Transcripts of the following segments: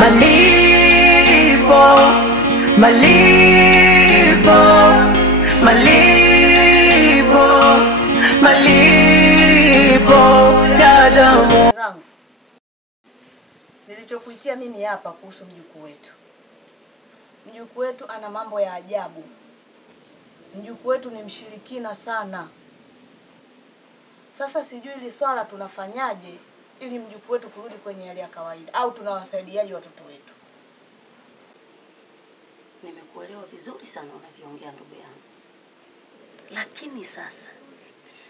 Malipo, malipo, malipo, malipo ya damu. Nilichokuitia mimi hapa kuhusu mjukuu wetu. Mjukuu wetu ana mambo ya ajabu. Mjukuu wetu ni mshirikina sana. Sasa sijui ili swala tunafanyaje ili mjukuu wetu kurudi kwenye hali ya kawaida, au tunawasaidiaje watoto wetu? Nimekuelewa vizuri sana unavyoongea ndugu yangu. Lakini sasa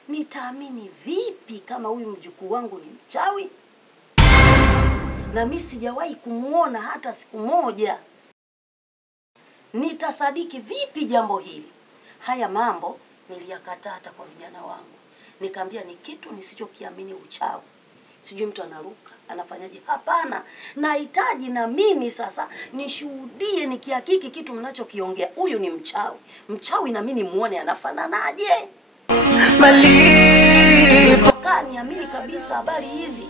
nitaamini vipi kama huyu mjukuu wangu ni mchawi? Na mimi sijawahi kumuona hata siku moja. Nitasadiki vipi jambo hili? Haya mambo niliyakataa hata kwa vijana wangu. Nikamwambia ni kitu nisichokiamini uchawi. Sijui mtu anaruka, anafanyaje? Hapana. Nahitaji na mimi sasa nishuhudie, nikihakiki kitu mnachokiongea. Huyu ni mchawi. Mchawi na mimi nimuone anafananaje. Malipo. Niamini kabisa habari hizi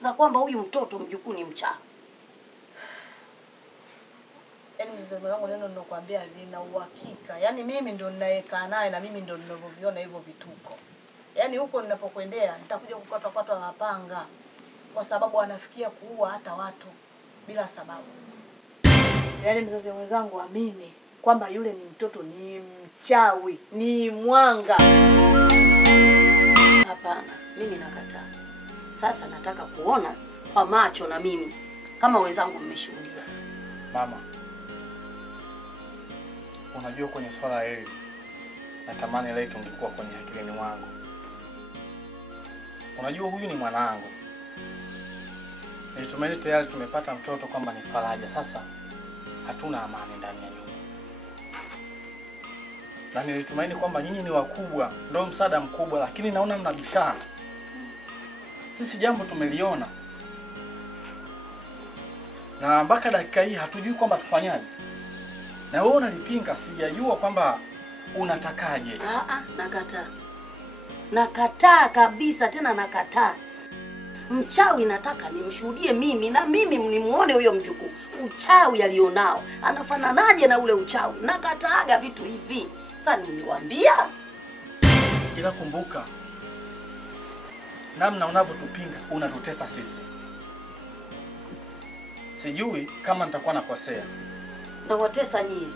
za kwamba huyu mtoto mjukuu ni mchawi. Yaani mzee wangu neno ninakwambia lina uhakika. Yaani mimi ndo ninayekaa naye na mimi ndo ninavyoviona hivyo vituko. Yaani huko ninapokuendea nitakuja kukatwa mapanga kwa sababu anafikia kuua hata watu bila sababu. Yaani mzazi mwenzangu amini kwamba yule ni mtoto ni mchawi, ni mwanga. Hapana, mimi nakataa. Sasa nataka kuona kwa macho na mimi kama wenzangu mmeshuhudia. Mama, unajua kwenye swala hili natamani leo tungekuwa kwenye akilini mwangu. Unajua huyu ni mwanangu. Nilitumaini tayari tumepata mtoto kwamba ni faraja. Sasa hatuna amani ndani ya nyumba. Na nilitumaini kwamba nyinyi ni wakubwa, ndio msaada mkubwa, lakini naona mnabishana. Sisi jambo tumeliona. Na mpaka dakika hii hatujui kwamba tufanyaje. Na wewe unalipinga, sijajua kwamba unatakaje. Nakataa. Nakataa kabisa, tena nakataa. Mchawi nataka nimshuhudie mimi na mimi mnimuone huyo mjukuu. Uchawi alionao anafananaje na ule uchawi? Nakataaga vitu hivi. Sasa niliwaambia. Ila kumbuka, namna unavyotupinga unatutesa sisi. Sijui kama nitakuwa nakosea. Nawatesa nyie.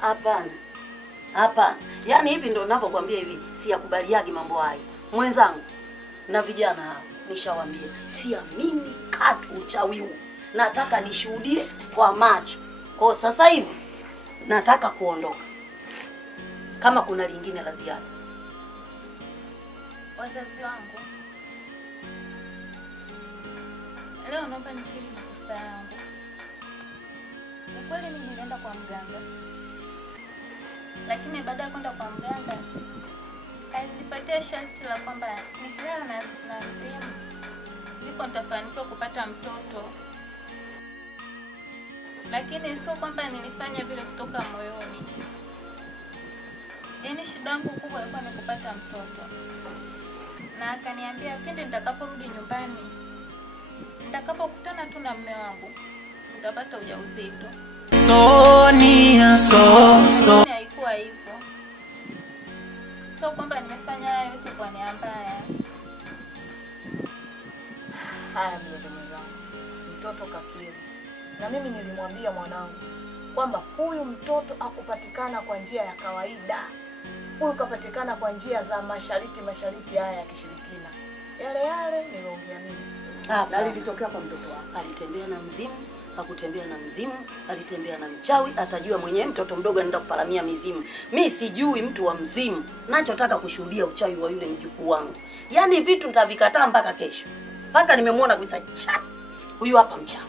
Hapana. Hapana. Yaani hivi ndio ninavyokuambia hivi, siyakubaliagi mambo hayo. Mwenzangu na vijana hao nishawaambia, siamini katu uchawi huu. Nataka nishuhudie kwa macho. Kwa sasa hivi nataka kuondoka. Kama kuna lingine la ziada. Wazazi wangu, leo naomba nikiri makosa yangu. Ni kweli mimi nilienda kwa mganga, lakini baada ya kwenda kwa mganga alinipatia sharti la kwamba nikilala na mzimu ndipo nitafanikiwa kupata mtoto. Lakini sio kwamba nilifanya vile kutoka moyoni. Yaani shida yangu kubwa ilikuwa ni kupata mtoto. Na akaniambia pindi nitakaporudi nyumbani, nitakapokutana tu na mume wangu, nitapata ujauzito. Sonia, so. Haikuwa hivyo. Sio kwamba nimefanya haya yote kwa nia mbaya. Haya mzee mwenzangu, mtoto kakiri. Na mimi nilimwambia mwanangu kwamba huyu mtoto akupatikana kwa njia ya kawaida. Huyu kapatikana kwa njia za mashariti haya ya kishirikina. Yale niliongea mimi. Na lilitokea kwa mtoto wako. Alitembea na mzimu, hakutembea na mzimu, alitembea na mchawi, atajua mwenyewe mtoto mdogo anaenda kuparamia mizimu. Mimi sijui mtu wa mzimu. Nachotaka kushuhudia uchawi wa yule mjukuu wangu. Yaani vitu nitavikataa mpaka kesho. Mpaka nimemwona kabisa huyu hapa mchawi.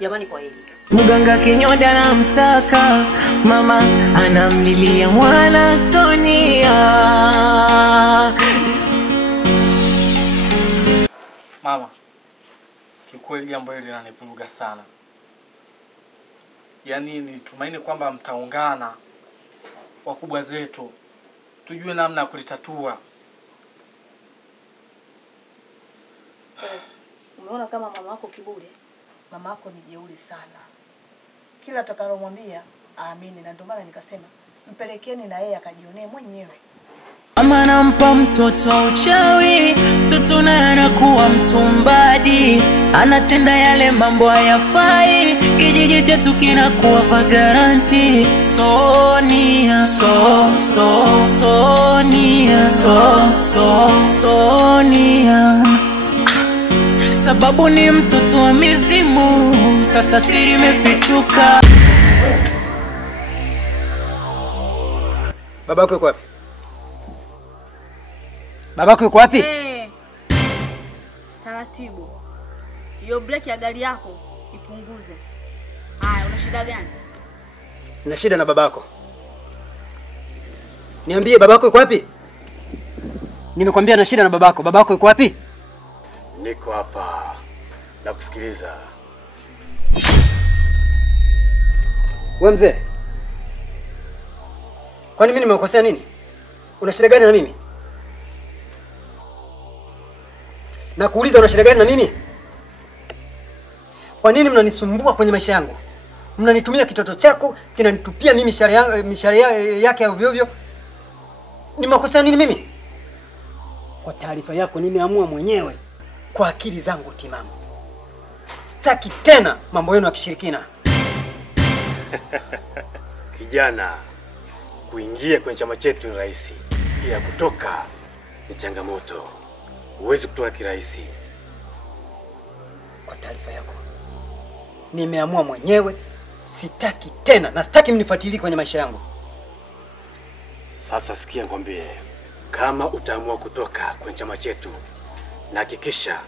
Jamani kwa hili. Mganga kinyoda anamtaka, mama anamlilia mwana Sonia. Mama, kiukweli jambo hili linanivuruga sana. Yaani nitumaini kwamba mtaungana wakubwa zetu, tujue namna ya kulitatua. Umeona kama mama wako kiburi? mama yako ni jeuri sana. Kila atakalomwambia aamini, na ndio maana nikasema mpelekeni na yeye akajionee mwenyewe. Mama nampa mtoto uchawi, mtoto naye anakuwa mtumbadi, anatenda yale mambo hayafai, kijiji chetu kinakuwa vagaranti. Sonia, Sonia, Sonia, sababu ni mtoto wa mizimu, sasa siri imefichuka. Babako yuko wapi? Babako yuko wapi? Taratibu. Hiyo breki ya gari yako ipunguze. Haya, una shida gani? Nina shida na babako. Niambie babako yuko wapi? Nimekwambia na shida na babako. Babako yuko wapi? Niko hapa na kusikiliza. Wewe mzee. Kwani mimi nimekosea nini? Una shida gani na mimi? Na kuuliza una shida gani na mimi? Kwa nini mnanisumbua kwenye maisha yangu? Mnanitumia kitoto chako, kinanitupia mimi mishahara yake ovyo ovyo. Nimekosea nini mimi? Kwa taarifa yako nimeamua mwenyewe kwa akili zangu timamu. Sitaki tena mambo yenu ya kishirikina. Kijana, kuingia kwenye chama chetu ni rahisi, ila kutoka ni changamoto. Huwezi kutoka kirahisi. Kwa taarifa yako, nimeamua mwenyewe, sitaki tena na sitaki mnifuatilie kwenye maisha yangu. Sasa sikia nikwambie, kama utaamua kutoka kwenye chama chetu, na hakikisha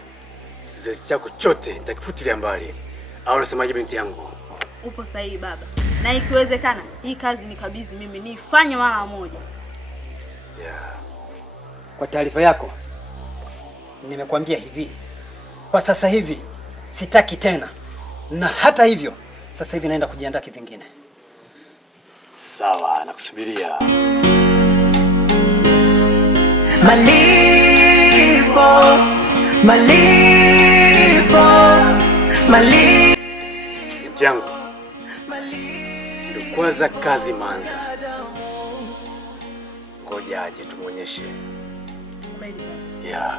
kizazi chako chote nitakifutilia mbali. Au unasemaje binti yangu? Upo sahihi baba. Na ikiwezekana, hii kazi nikabidhi mimi nifanye mara moja. Yeah. Kwa taarifa yako, nimekwambia hivi, kwa sasa hivi sitaki tena, na hata hivyo sasa hivi naenda kujiandaa kivingine. Sawa, nakusubiria. Malipo, malipo, malipo. Binti yangu, ndio kwanza kazi manza. Ngoja aje tumuonyeshe. Yeah.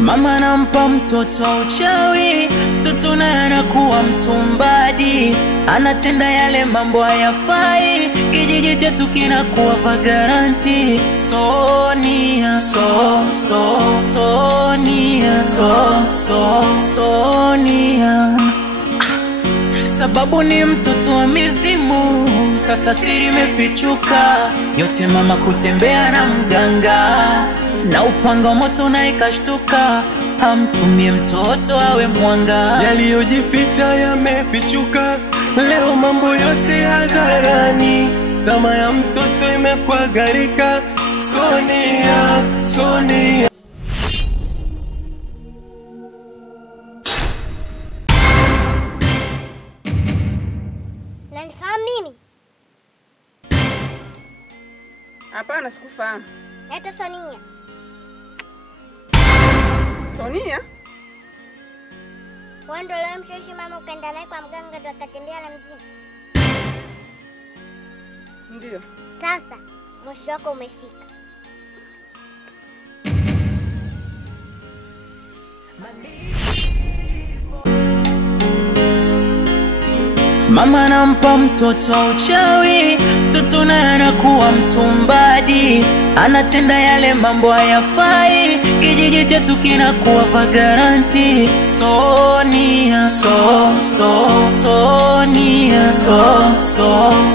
Mama nampa mtoto uchawi, mtoto naye anakuwa mtumbadi, anatenda yale mambo hayafai, kijiji chetu kinakuwa vagaranti. Sonia, Sonia, Sonia, sababu ni mtoto wa mizimu, sasa siri imefichuka. Yote mama kutembea na mganga, na upanga moto na ikashtuka, hamtumie mtoto awe mwanga. Yaliyojificha yamefichuka, leo mambo yote hadharani, tamaa ya mtoto imekuwa gharika. Sonia, Sonia. Unanifahamu mimi? Hapana, sikufahamu. Naitwa Sonia. Sonia? Wewe ndio leo mshawishi mama ukaenda naye kwa mganga ndio akatembea na mzimu? Ndio. Sasa mwisho wako umefika. Mama nampa mtoto uchawi, mtoto naye anakuwa mtumbadi, anatenda yale mambo hayafai, kijiji chetu kinakuwa vagaranti. Sonia, Sonia,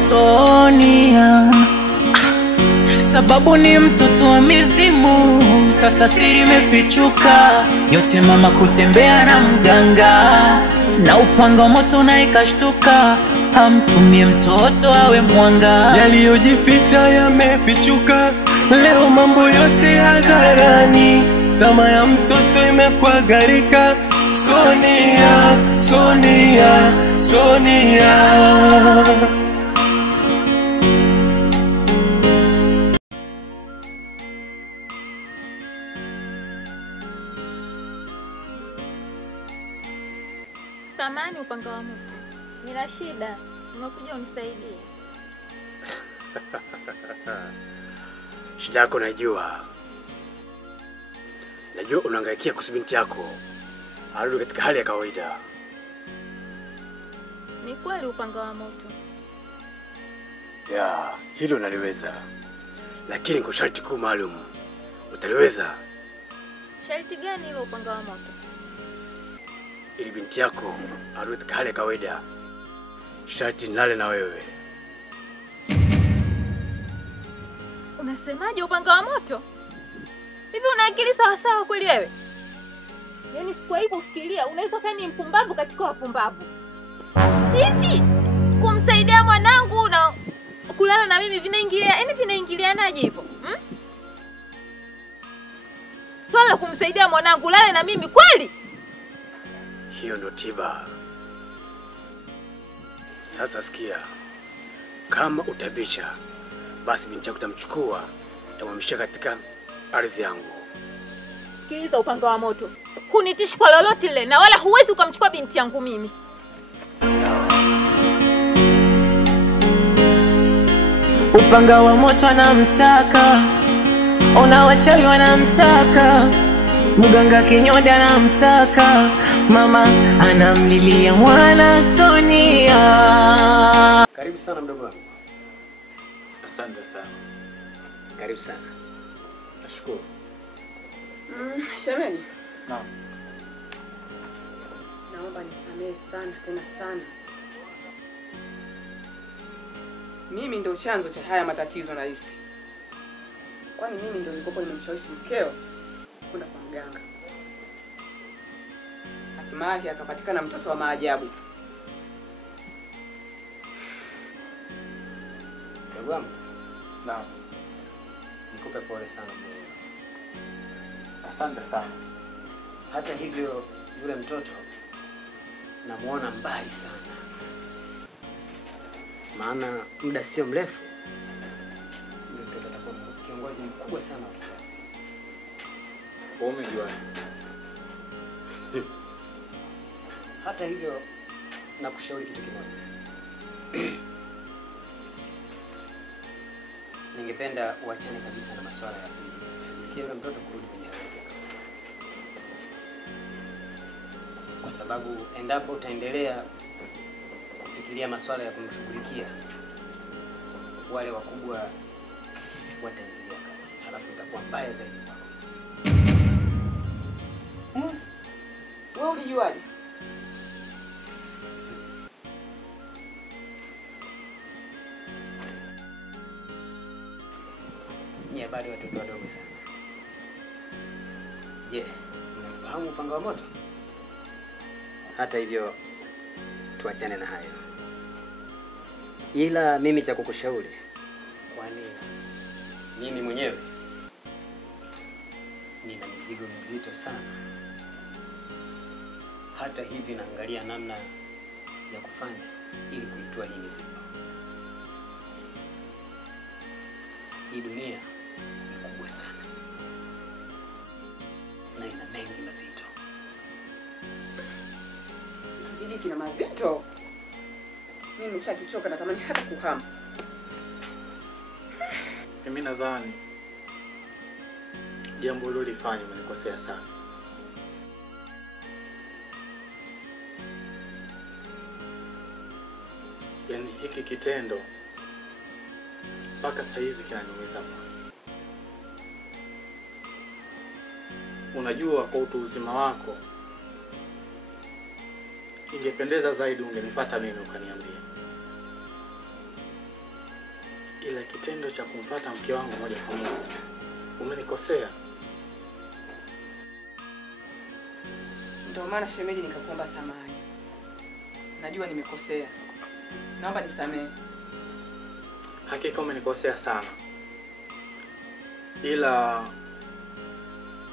Sonia, sababu ni mtoto wa mizimu, sasa siri imefichuka. Yote mama kutembea na mganga, na upanga moto na ikashtuka, hamtumie mtoto awe mwanga. Yaliyojificha yamefichuka, leo mambo yote hadharani, tamaa ya mtoto imekuwa gharika. Sonia, Sonia, Sonia. Samani upanga wa moto. Nina shida. Nimekuja unisaidie. Shida yako najua. Najua unahangaikia kuhusu binti yako arudi katika hali ya kawaida. Ni kweli upanga wa moto. Ya, hilo naliweza. Lakini kwa sharti kuu maalum. Utaliweza? Sharti gani hilo upanga wa moto? Ili binti yako arudi katika hali ya kawaida. Sharti nilale na wewe. Unasemaje upanga wa moto? Hivi una akili sawa sawa kweli wewe? Yaani sikuwa hivyo ufikiria, unaweza kani mpumbavu katika wapumbavu. Hivi kumsaidia mwanangu na kulala na mimi vinaingilianaje hivyo? Swala la kumsaidia mwanangu lale na mimi kweli? Hiyo ndo tiba. Sasa sikia. Kama utabisha, basi binti yako tamchukua, tamhamisha katika ardhi yangu. Sikiliza upanga wa moto. Hunitishi kwa lolote lile na wala huwezi ukamchukua binti yangu mimi. Upanga wa moto anamtaka, ona wachawi wanamtaka, mganga kinyoda anamtaka, mama anamlilia mwana Sonia. Karibu sana mdogo wangu. Asante sana. Karibu sana. Nashukuru. Shemeji. Naam. Naomba nisamehe sana tena sana. Mimi ndio chanzo cha haya matatizo na hisi. Kwani mimi ndio nilikopo nimemshawishi mkeo kwenda kwa mganga. Hatimaye akapatikana mtoto wa maajabu. Ndugu wangu. Naam. Nikupe pole sana mwenyewe. Asante sana. Hata hivyo yule mtoto namuona mbali sana. Maana muda sio mrefu yule mtoto atakuwa kiongozi mkubwa sana wa kichawi. Umejua? Hata hivyo nakushauri kitu kimoja. Ningependa uachane kabisa na masuala ya kushughulikia yule mtoto kurudi kwenye hali yake. Kwa sababu endapo utaendelea kufikiria masuala ya kumshughulikia, wale wakubwa wataingilia kati, halafu itakuwa mbaya zaidi kwako. Wewe ulijuaje? Nyie bado watoto wadogo sana. Je, unafahamu upanga wa moto? Hata hivyo tuachane na hayo. Ila mimi cha kukushauri, kwani mimi mwenyewe nina mizigo mizito sana. Hata hivi naangalia namna ya kufanya ili kuitoa hii mizigo. Hii dunia ni kubwa sana na ina mengi mazito. Kijiji kina mazito. Mimi nimeshakichoka, natamani hata kuhama. Mimi nadhani jambo hilo lifanye umenikosea sana. Yaani hiki kitendo mpaka saizi kinaniumiza moyo. Unajua kwa utu uzima wako ingependeza zaidi ungenifuata mimi ukaniambia. Ila kitendo cha kumfuata mke wangu moja kwa moja umenikosea. Ndio maana shemeji nikakuomba samahani. Najua nimekosea. Naomba nisamehe. Hakika umenikosea sana. Ila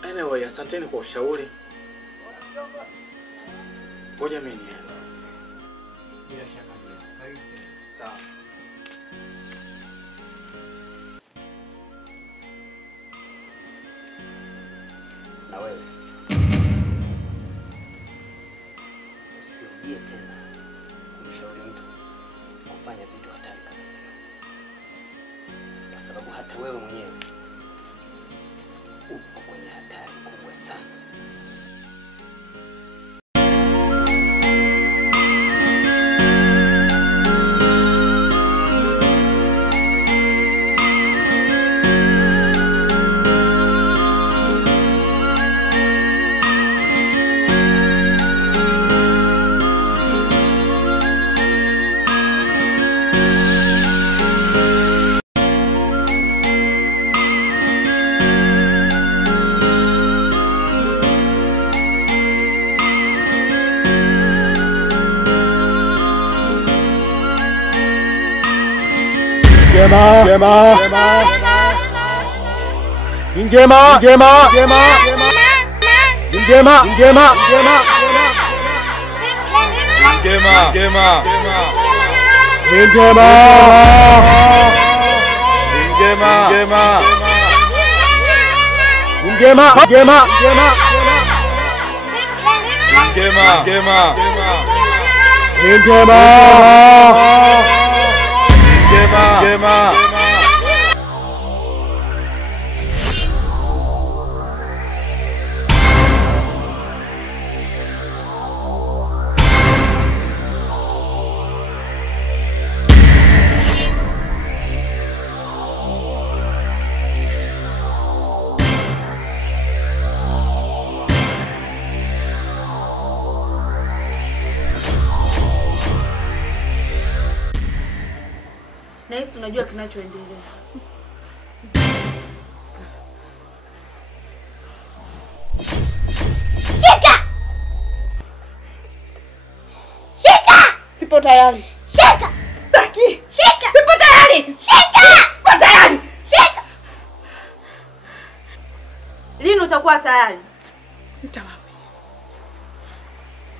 anyway, asanteni kwa ushauri. Ngoja mimi niende. Bila shaka ndio. Karibu. Sawa. Na wewe usiongee usirudie tena kumshauri mtu kufanya vitu hatari kama hivyo, kwa sababu hata wewe mwenyewe upo kwenye hatari kubwa sana. Nahisi unajua kinachoendelea. Shika! Shika! Sipo tayari. Shika! Sitaki. Shika! Sipo tayari. Shika! Sipo tayari. Shika! Lini utakuwa tayari?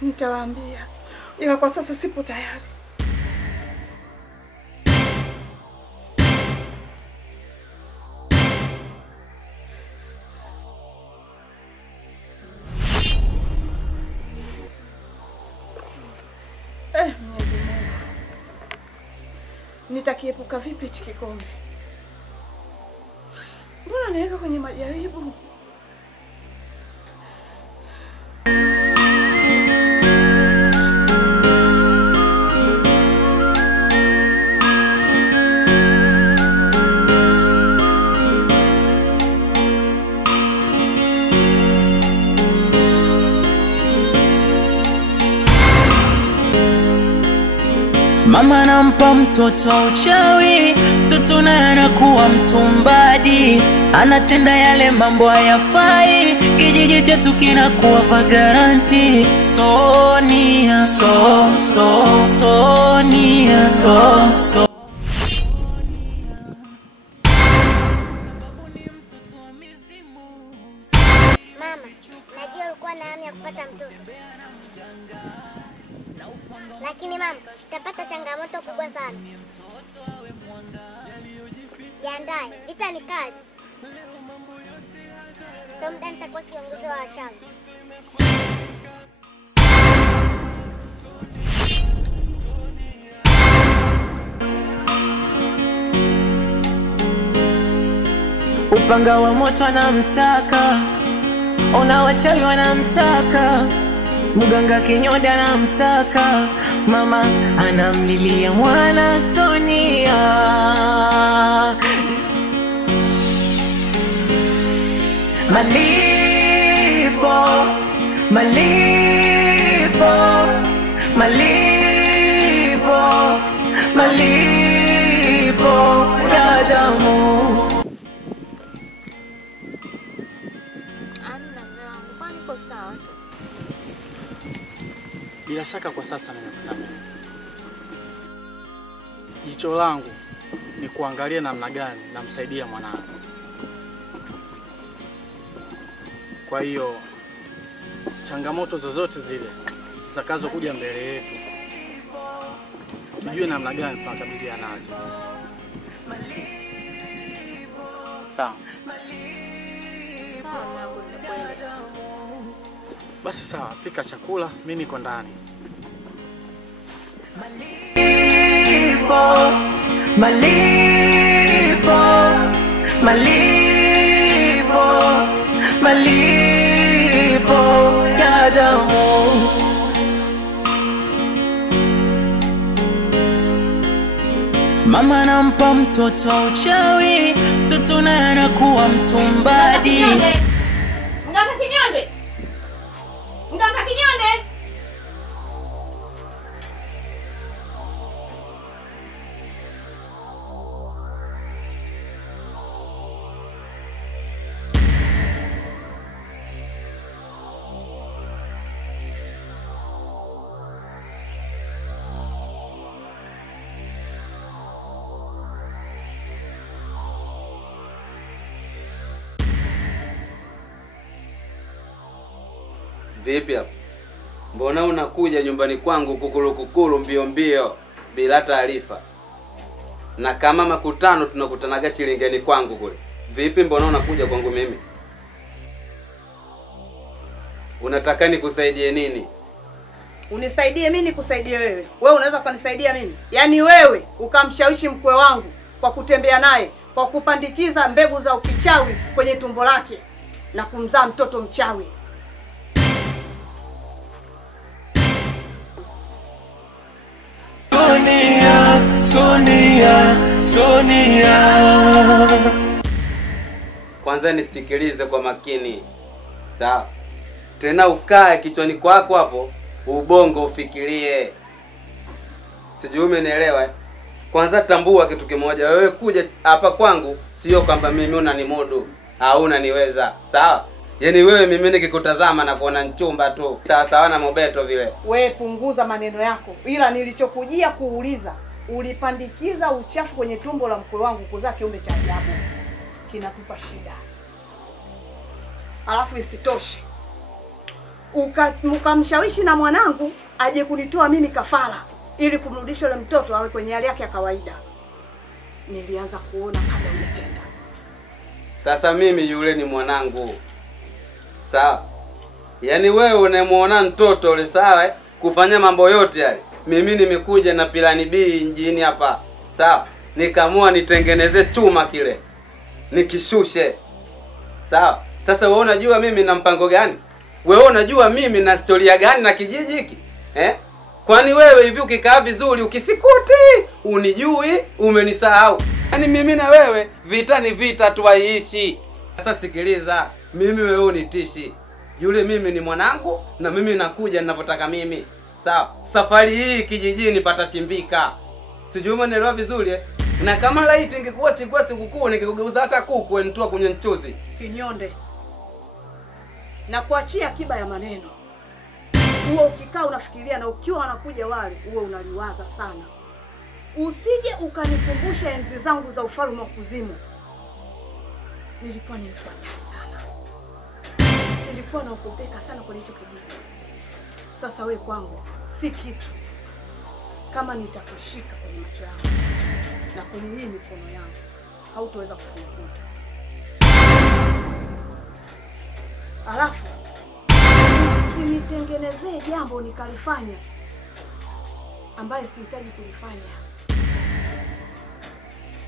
Nitawaambia. Ila kwa sasa sipo tayari. Mwenyezi Mungu. Nitakiepuka vipi hichi kikombe? Mbona niweka kwenye majaribu? Mama nampa mtoto uchawi, mtoto naye anakuwa mtumbadi, anatenda yale mambo hayafai, kijiji chetu kinakuwa vagaranti. Sonia, Sonia, Mama, najua ulikuwa na hamu ya kupata mtoto. Lakini mama, tutapata changamoto kubwa sana. Jiandae, vita ni kali. So muda nitakuwa kiongozi wa wachawi. upanga wa moto anamtaka, ona wachawi wanamtaka, mganga kinyoda anamtaka, mama anamlilia mwana Sonia. Malipo, malipo, malipo, malipo ya damu. Bila shaka kwa sasa nimekusamehe. Jicho langu ni kuangalia namna gani namsaidia mwanangu. Kwa hiyo changamoto zozote zile zitakazokuja mbele yetu, tujue namna gani tunakabiliana nazo. Sawa. Basi sawa, pika chakula, mimi niko ndani. Malipo ya damu. Mama nampa mtoto uchawi, mtoto naye anakuwa mtumbadi. Mganga Kinyonde! Mganga Kinyonde! Vipi hapo? Mbona unakuja nyumbani kwangu kukulu mbio mbio bila taarifa? Na kama makutano tunakutanaga Chilingeni kwangu kule. Vipi mbona unakuja kwangu mimi? Unataka nikusaidie nini? Unisaidie mimi nikusaidie wewe. Wewe unaweza kunisaidia mimi? Yaani wewe ukamshawishi mkwe wangu kwa kutembea naye, kwa kupandikiza mbegu za ukichawi kwenye tumbo lake na kumzaa mtoto mchawi. Sonia. Kwanza nisikilize kwa makini. Sawa? Tena ukae kichwani kwako hapo, ubongo ufikirie. Sijui umenielewa? Kwanza tambua kitu kimoja, wewe kuja hapa kwangu sio kwamba mimi unanimudu au unaniweza. Sawa? Yaani wewe mimi nikikutazama na kuona nchumba tu. Sawa sawa na mobeto vile. Wewe punguza maneno yako. Ila nilichokujia kuuliza, ulipandikiza uchafu kwenye tumbo la mkwe wangu kuzaa kiumbe cha ajabu. Kinatupa shida. Alafu isitoshe, ukamshawishi na mwanangu aje kunitoa mimi kafara ili kumrudisha yule mtoto awe kwenye hali yake ya kawaida. Nilianza kuona kabla hujatenda. Sasa mimi yule ni mwanangu. Sawa? Yaani wewe unamuona mtoto yule sawa kufanya mambo yote yale. Mimi nimekuja na pilani B injini hapa. Sawa? Nikamua nitengeneze chuma kile. Nikishushe. Sawa? Sasa wewe unajua mimi na mpango gani? Wewe unajua mimi na historia gani na kijiji hiki? Kwani wewe hivi ukikaa vizuri ukisikuti unijui umenisahau. Yaani mimi na wewe vita ni vita tuwaishi. Sasa sikiliza, mimi wewe unitishi. Yule mimi ni mwanangu na mimi nakuja ninavyotaka mimi. Sawa? Safari hii kijijini patachimbika. Sijui umeelewa vizuri Na kama laiti ingekuwa sikukuu nikikugeuza hata kuku nitoa kwenye mchuzi. Kinyonde. Na kuachia akiba ya maneno. Uwe ukikaa unafikiria na ukiwa wanakuja wale uwe unaliwaza sana. Usije ukanikumbusha enzi zangu za ufalme wa kuzimu. Nilikuwa ni mtu hatari sana. Nilikuwa naokopeka sana kwenye hicho kijiji. Sasa we kwangu si kitu. Kama nitakushika kwenye macho yangu na kwenye hii mikono yangu, hautaweza kufunguka. Alafu kinitengenezee jambo nikalifanya ambaye sihitaji kulifanya.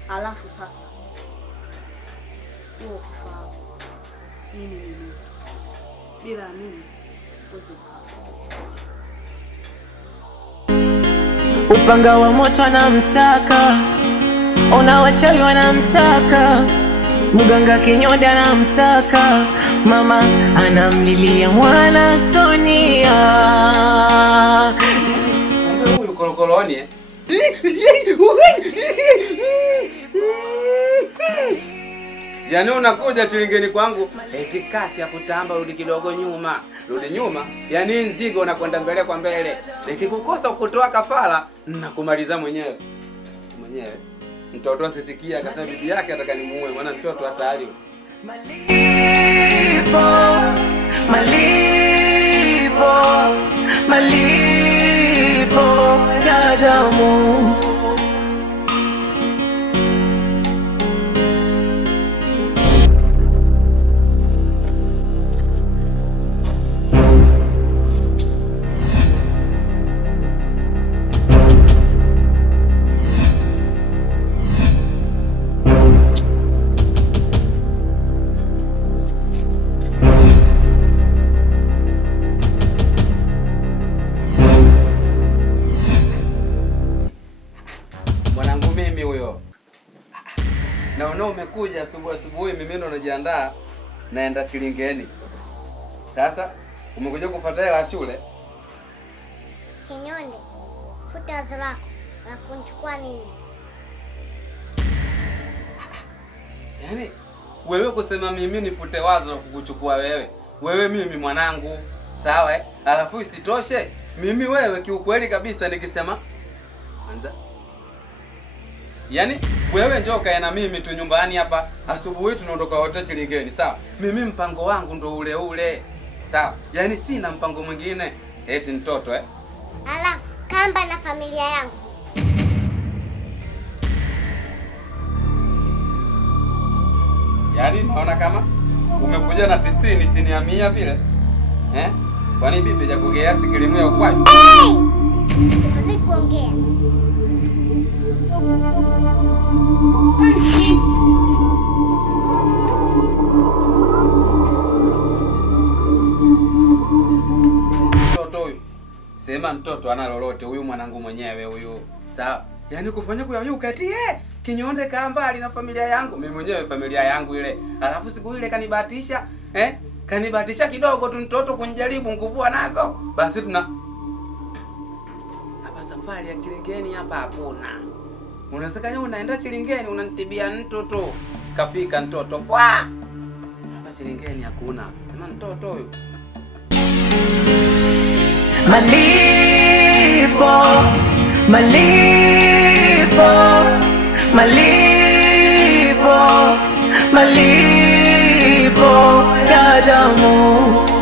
Alafu sasa huo kufahamu mimi ni mtu. Bila mimi huwezi ukaa. Upanga wa moto anamtaka, ona wachawi wanamtaka, mganga Kinyonde anamtaka, mama anamlilia mwana Sonia. Huyu kolokoloni Yaani unakuja Chilingeni kwangu eti kasi ya kutamba, rudi kidogo nyuma. Rudi nyuma? Yaani nzigo unakwenda mbele kwa mbele. Nikikukosa kutoa kafara nakumaliza mwenyewe. Mwenyewe. Mtoto asisikia kata bibi yake atakanimuue, maana mtoto hatari. Malipo ya damu. Naona umekuja asubuhi, mimi ndo najiandaa naenda Kilingeni. Sasa umekuja kufuata hela shule? Kinyonde, futa wazo lako la kunichukua mimi. Yaani wewe kusema mimi nifute wazo la kukuchukua wewe. Wewe mimi mwanangu. Sawa eh? Alafu isitoshe mimi wewe kiukweli kabisa nikisema anza. Yaani wewe njoo kae na mimi tu nyumbani hapa, asubuhi tunaondoka wote Kilingeni, sawa? Mimi mpango wangu ndo ule ule. Sawa? Yaani sina mpango mwingine. Eti mtoto Alafu kamba na familia yangu. Yaani naona kama umekuja na 90 chini ya 100 vile. Kwani bibi hajakugea sikilimu ya ukwaji? Sitaki kuongea. Mtoto huyu. Sema mtoto ana lolote huyu mwanangu mwenyewe huyu. Sawa? Yaani kufanya kuyayuka eti Kinyonde kaa mbali na familia yangu. Mimi mwenyewe familia yangu ile. Alafu siku ile kanibahatisha, kanibahatisha kidogo tu mtoto kunijaribu nguvua nazo. Basi tuna hapa safari ya Kilingeni hapa hakuna. Unawezekana unaenda Kilingeni unanitibia mtoto. Kafika mtoto. Hapa Kilingeni hakuna. Sema mtoto huyu. Malipo, malipo, malipo, malipo ya damu.